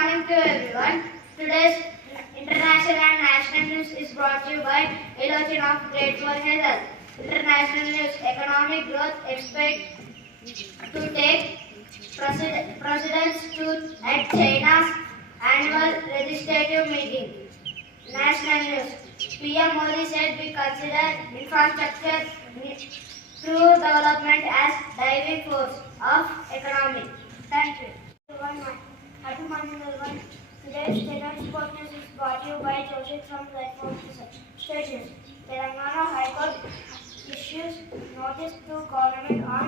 morning to everyone. Today's international and national news is brought to you by Elogen of Grade 4 Hazel. International news: economic growth expected to take precedence at China's annual legislative meeting. National news: PM Modi said we consider infrastructure through development as driving force of economy. Thank you. Happy morning, everyone. Today's Telangana Sport News is brought to you by Joseph from Platform State News. Telangana High Court issues notice to government on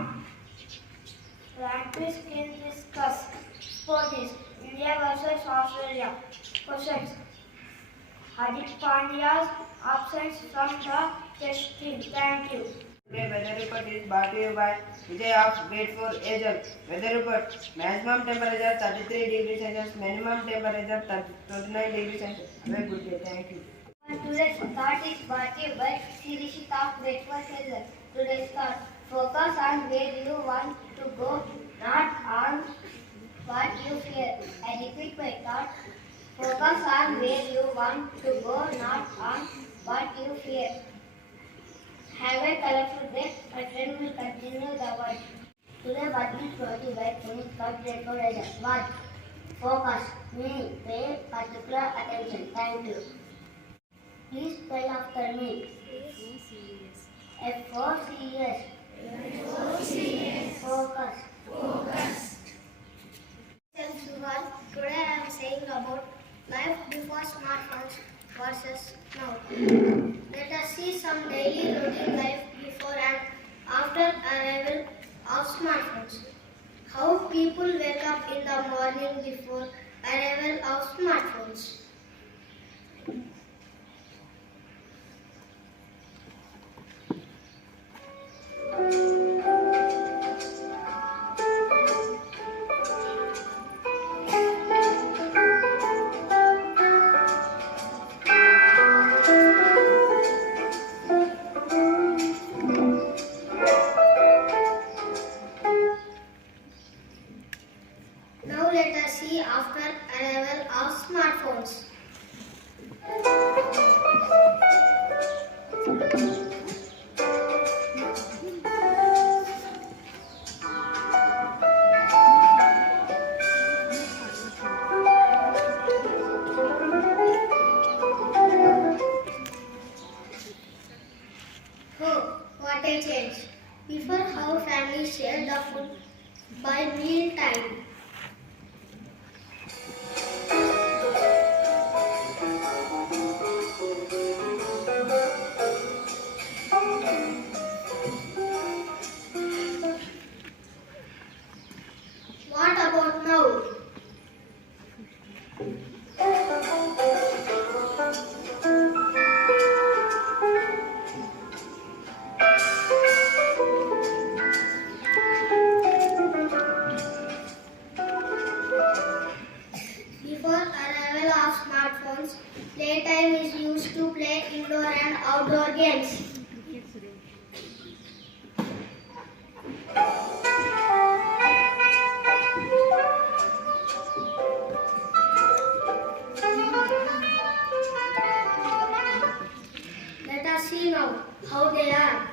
rampage can discuss. Sport News: India versus Australia. Questions: Hardik Pandya's absence from the test team. Thank you. Today weather report is brought to you by Vijay of Grade 4 Hazel. Weather report: maximum temperature 33 degrees Celsius, minimum temperature 29 degrees Celsius. Have a good day. Thank you. Today's thought is brought to you by Sirishita of Grade 4 Hazel. Today's thought: focus on where you want to go, not on what you fear. I repeat my thought: focus on where you want to go, not on what you fear. Have a colorful day. My friend will continue the word. Today, what is brought to you by Puneet of Grade 4 Hazel. What? Focus. Meaning, pay particular attention. Thank you. Please spell after me. F-O-C-S. Focus. Today I am saying about life before smartphones versus now. Let us see some daily routine life before and after arrival of smartphones. How people wake up in the morning before arrival of smartphones. Now let us see after arrival of smartphones. Oh, what a change. Before, how families shared the food by meal time. What about now? Before arrival of smartphones, playtime is used to play indoor and outdoor games. Let us see now how they are.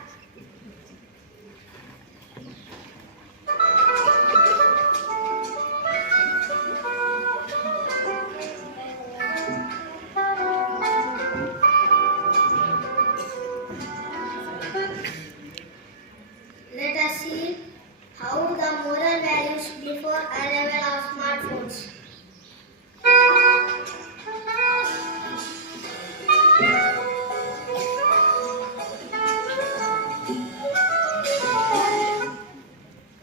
Let us see how the moral values before arrival of smartphones.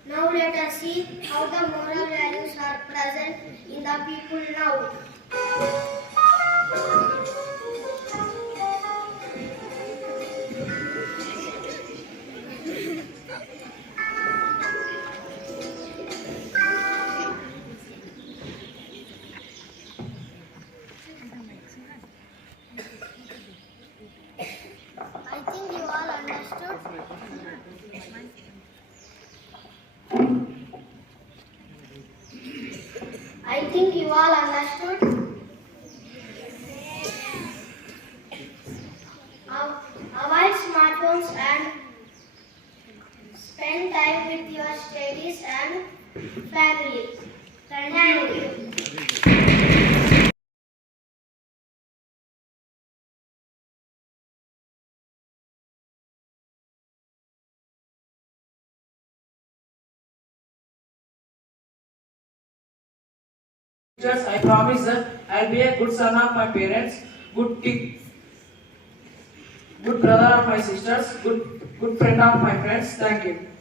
Now let us see how the moral values are present in the people now. I think you all understood. I think you all understood. and family. Thank you. Teachers, I promise that I'll be a good son of my parents, good brother of my sisters, good friend of my friends. Thank you.